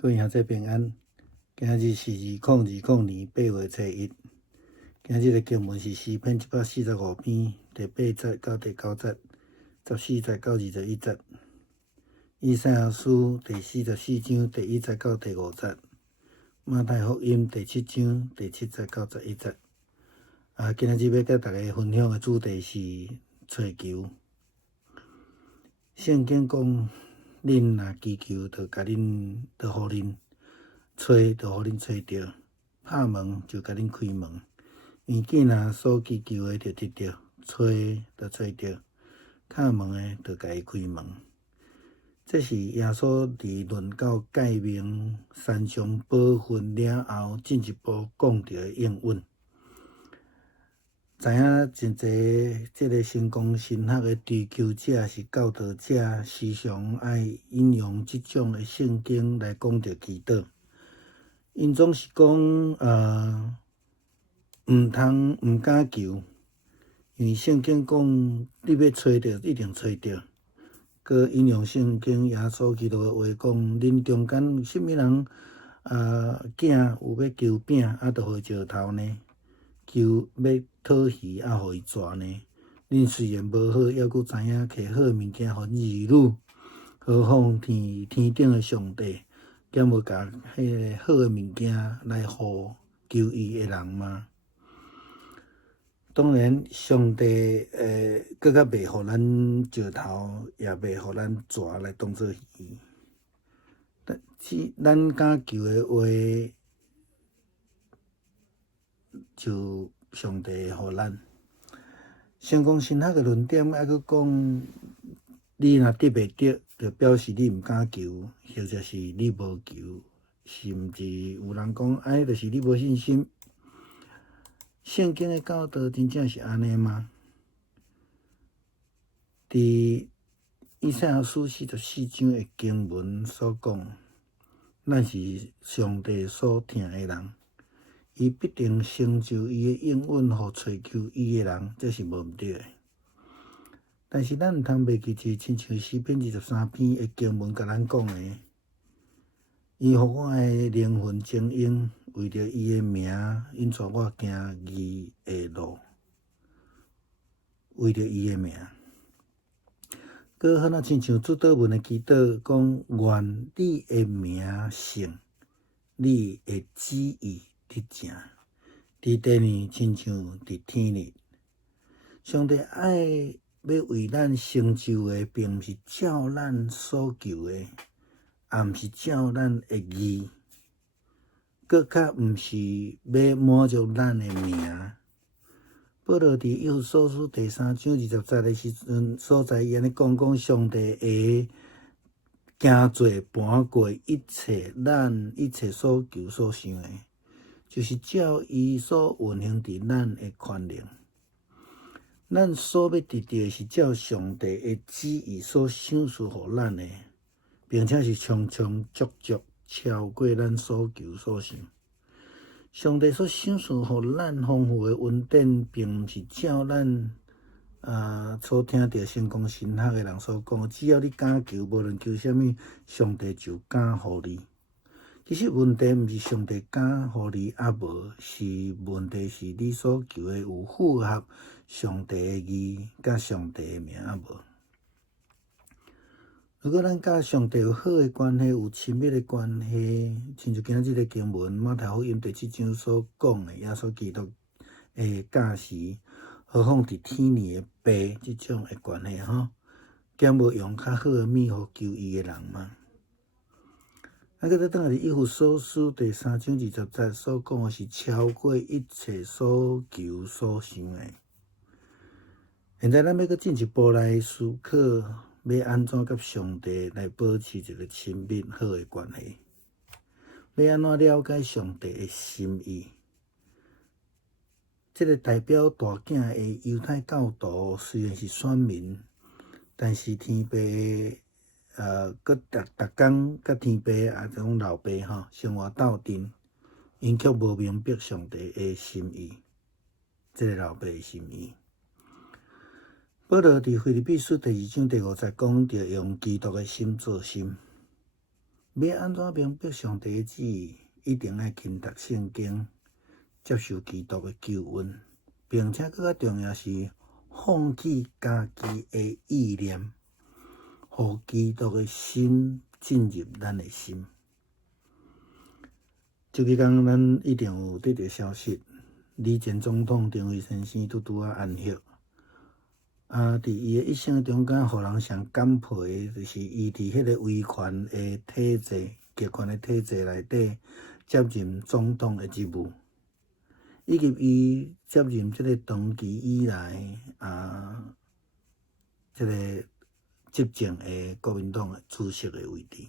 各位兄弟平安，今日是2020年8月初1。今日的经文是诗篇145篇第8节到第9节，14节到21节。以赛亚书第44章第1节到第5节。马太福音第7章第7节到11节。今日要甲大家分享的主题是祈求。圣经讲，恁若祈求，就互恁找，就互恁找着；拍门，就甲恁开门。因为囝仔所祈求的，就得着；找，就找着；敲门的，就甲伊开门。这是耶稣伫论到诫命3项部分了后，进一步讲到的应允。知影真侪即个成功神学的追求者是教导者，时常爱引用即种的圣经来讲着祈祷。因总是讲毋敢求，因为圣经讲你要找着，一定找着。佮引用圣经耶稣基督的话讲，恁中间有甚物人囝有要求饼，就互伊石头呢？求要讨鱼，互伊蛇呢？恁虽然无好，还阁知影摕好物件互儿女，何况天顶的上帝，敢无甲迄个好的物件来互求伊的人吗？当然，上帝佫较袂互咱石头，也袂互咱蛇来当做鱼。但是咱敢求的话，就上帝会互咱。成功神学的论点还佫讲，你若得袂着，就表示你毋敢求，或者是你无求，甚至有人讲，安尼就是你无信心。圣经的教导真正是安尼吗？伫以赛亚书44章的经文所讲，咱是上帝所疼的人，伊必定成就伊的应允，互追求伊的人，这是无毋对的。但是咱毋通袂记一，亲像诗篇23篇的经文甲咱讲的，伊互我的灵魂精英，为着伊的名，因带我行义的路，为着伊的名。佮好像亲像主祷文的祈祷讲，愿你的名圣，你的旨意得正，伫地呢亲像伫天里。上帝爱要为咱成就的，并毋是照咱所求的，也毋是照咱的义，佮较毋是要满足咱的名。保罗伫以弗所书第3章20节的时阵所在，伊安尼讲上帝会行做盘过一切咱一切所求所想的，就是照伊所运行伫咱的权能。咱所要得到的是照上帝的旨意所赏赐互咱的，并且是充充足足超过咱所求所想。上帝所赏赐互咱丰富的恩典，并毋是照咱所听到成功神学的人所讲，只要你敢求，无论求啥物，上帝就敢互你。其实问题毋是上帝敢互你，无是问题是你所求的有符合上帝的义，甲上帝的名无。如果咱甲上帝有好的关系，有亲密的关系，亲像今日的经文马太福音第7章所讲的，耶稣基督的教示，何况伫天里的爸即种的关系敢无用较好的物互求伊的人吗？佮再转来以弗所书第3章20节所讲的是超过一切所求所想的。现在咱要佮进一步来思考，要安怎甲上帝来保持一个亲密好的关系？要安怎了解上帝的心意？这个代表大囝的犹太教徒虽然是选民，但是天父佮逐工甲天父种老爸生活斗阵，因却无明白上帝的心意，这个老爸的心意。保罗伫腓立比书第2章第5节讲着，用基督的心做心。要安怎明白上帝的旨意，一定要勤读圣经，接受基督的救恩，并且更较重要是放弃家己的意念，互基督的心进入咱的心。这几天咱一定有得到消息，李前总统丁伟先生拄安息。伫伊的一生中间，互人上感佩的，就是伊伫迄个威权的体制、极权的体制内底接任总统的职务，以及伊接任这个长期以来这个执政的国民党的主席的位置。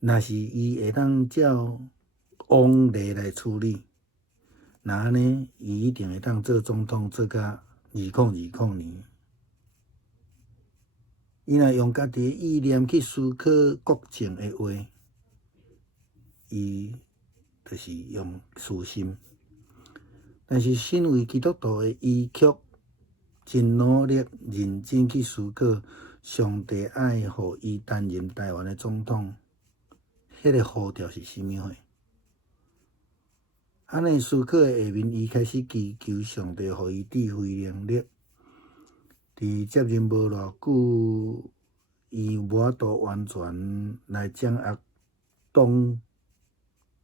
若是伊会当照往例来处理，那安尼伊一定会当做总统做到2020年。伊若用家己的意念去思考国政的话，伊就是用私心。但是身为基督徒的伊，却真努力认真去思考上帝爱互伊担任台湾的总统，迄个呼召是啥物货？安尼思考的下面，伊开始祈求上帝互伊智慧能力。伫接任无偌久，伊无法度完全来掌握党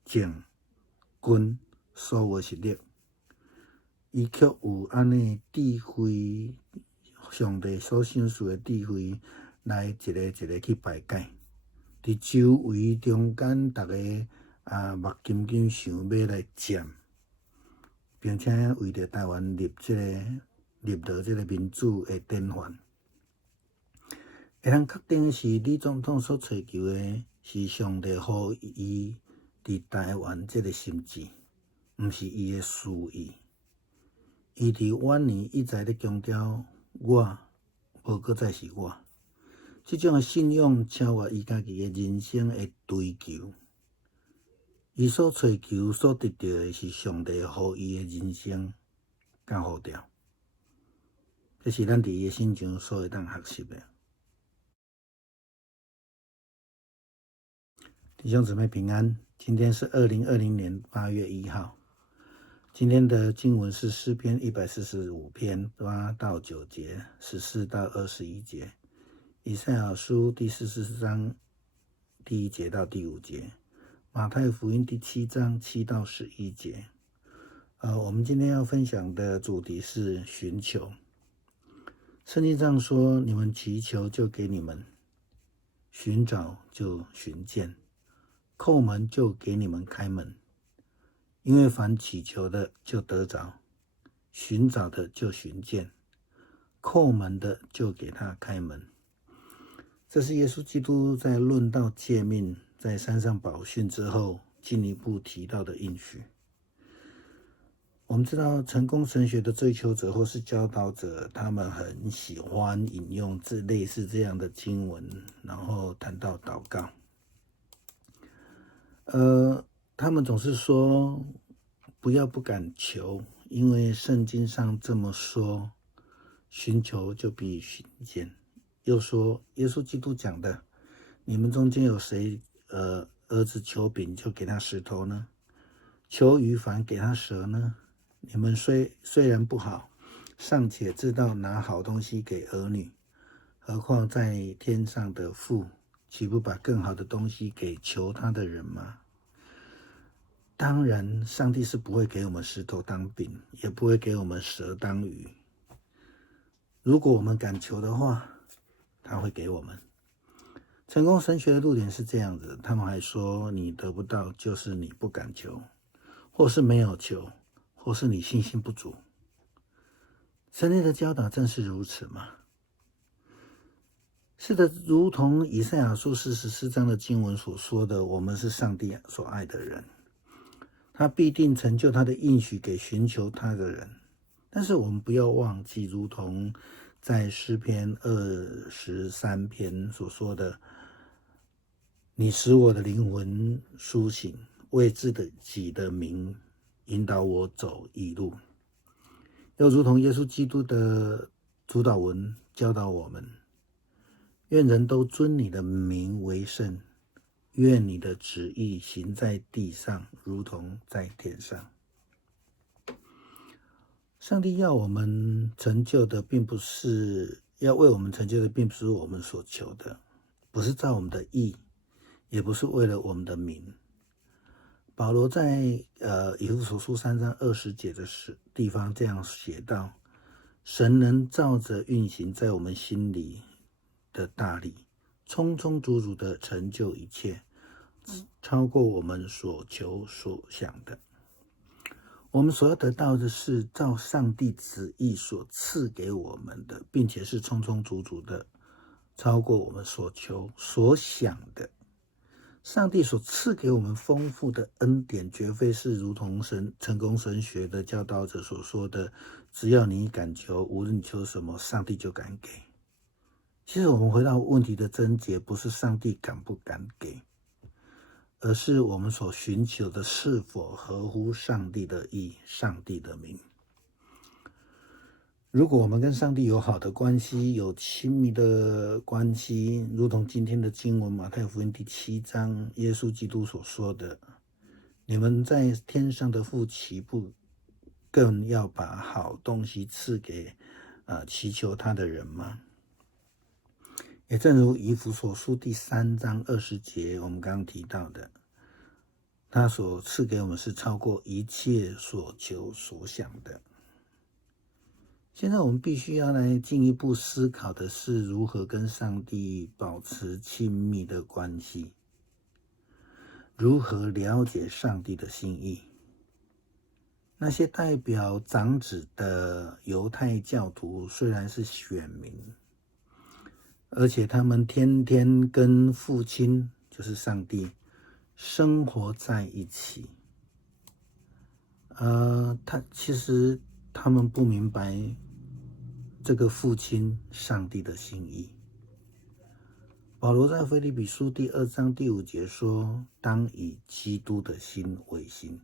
政军所有实力，伊却有安尼智慧，上帝所赏赐的智慧，来一个一个去排解。伫周围中间，逐个目金金想要来占，并且为着台湾立到这个民主的典范。会通确定的是，李总统所追求的是上帝予伊伫台湾这个心志，毋是伊的私意。伊伫晚年一再咧强调，我无搁再是我。这种的信仰超越伊家己的人生的追求。伊所追求、所得到的是上帝予伊的人生甲呼召。这是咱伫伊的身上所会当学习的。弟兄姊妹平安，今天是2020年8月1号。今天的经文是诗篇145篇8到9节，14到21节，以赛亚书第44章第1节到第5节，马太福音第7章7到11节。我们今天要分享的主题是寻求。圣经上说，你们祈求就给你们，寻找就寻见，叩门就给你们开门。因为凡祈求的就得着，寻找的就寻见，叩门的就给他开门。这是耶稣基督在论道诫命，在山上宝训之后进一步提到的应许。我们知道成功神学的追求者或是教导者，他们很喜欢引用类似这样的经文，然后谈到祷告。他们总是说不要不敢求，因为圣经上这么说，寻求就必寻见。又说耶稣基督讲的，你们中间有谁儿子求饼就给他石头呢？求鱼反给他蛇呢？你们虽然不好，尚且知道拿好东西给儿女，何况在天上的父，岂不把更好的东西给求他的人吗？当然，上帝是不会给我们石头当饼，也不会给我们蛇当鱼。如果我们敢求的话，他会给我们。成功神学的路点是这样子，他们还说你得不到就是你不敢求，或是没有求，或是你信心不足。圣经的教导正是如此吗？是的，如同以赛亚书44章的经文所说的，我们是上帝所爱的人，他必定成就他的应许给寻求他的人。但是我们不要忘记，如同在诗篇23篇所说的，你使我的灵魂苏醒，为自己的名引导我走义路。又如同耶稣基督的主导文教导我们，愿人都尊你的名为圣，愿你的旨意行在地上，如同在天上。上帝要我们成就的，并不是要为我们成就的，并不是我们所求的，不是照我们的意，也不是为了我们的名。保罗在以弗所书3章20节的地方这样写道：神能照着运行在我们心里的大力，充充足足的成就一切，超过我们所求所想的。我们所要得到的是照上帝旨意所赐给我们的，并且是充充足足的，超过我们所求所想的。上帝所赐给我们丰富的恩典，绝非是如同成功神学的教导者所说的，只要你敢求，无论你求什么，上帝就敢给。其实我们回到问题的症结，不是上帝敢不敢给，而是我们所寻求的是否合乎上帝的意、上帝的名。如果我们跟上帝有好的关系，有亲密的关系，如同今天的经文马太福音第7章耶稣基督所说的，你们在天上的父岂不更要把好东西赐给祈求他的人吗？也正如以弗所书第3章20节我们刚刚提到的，他所赐给我们是超过一切所求所想的。现在我们必须要来进一步思考的是，如何跟上帝保持亲密的关系，如何了解上帝的心意。那些代表长子的犹太教徒虽然是选民，而且他们天天跟父亲，就是上帝，生活在一起。其实他们不明白这个父亲上帝的心意。保罗在腓立比书第2章第5节说：当以基督的心为心。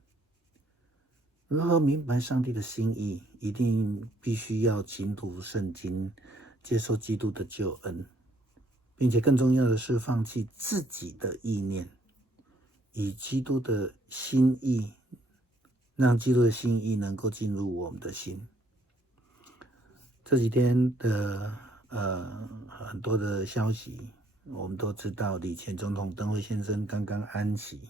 如何明白上帝的心意，一定必须要勤读圣经，接受基督的救恩，并且更重要的是放弃自己的意念，以基督的心意，让基督的心意能够进入我们的心。这几天的很多的消息，我们都知道李前总统登辉先生刚刚安息。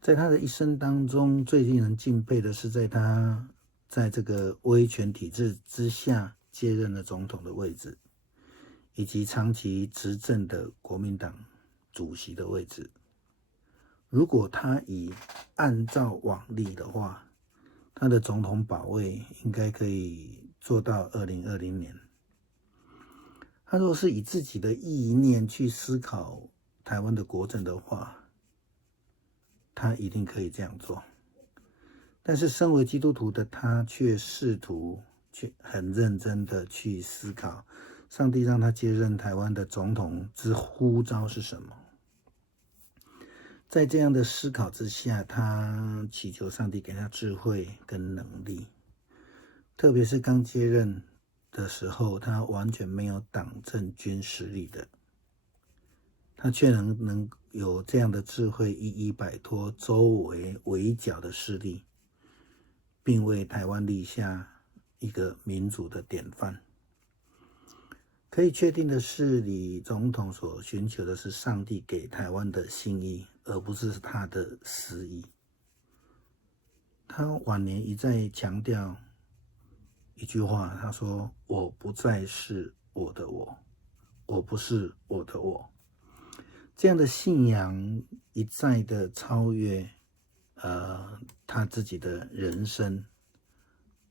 在他的一生当中，最令人敬佩的是他在这个威权体制之下接任了总统的位置，以及长期执政的国民党主席的位置。如果他按照往例的话，他的总统保位应该可以做到2020年。他若是以自己的意念去思考台湾的国政的话，他一定可以这样做。但是身为基督徒的他，却试图很认真的去思考，上帝让他接任台湾的总统之呼召是什么。在这样的思考之下，他祈求上帝给他智慧跟能力。特别是刚接任的时候，他完全没有党政军实力的，他却能有这样的智慧，一一摆脱周围围剿的势力，并为台湾立下一个民主的典范。可以确定的是，李总统所寻求的是上帝给台湾的心意，而不是他的私意。他晚年一再强调一句话，他说：我不再是我的我，我不是我的我。这样的信仰一再的超越他自己的人生，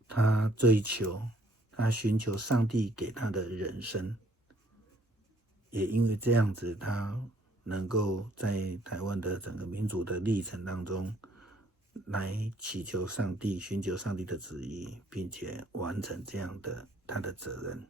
他追求，他寻求上帝给他的人生。也因为这样子，他能够在台湾的整个民主的历程当中来祈求上帝，寻求上帝的旨意，并且完成这样的他的责任。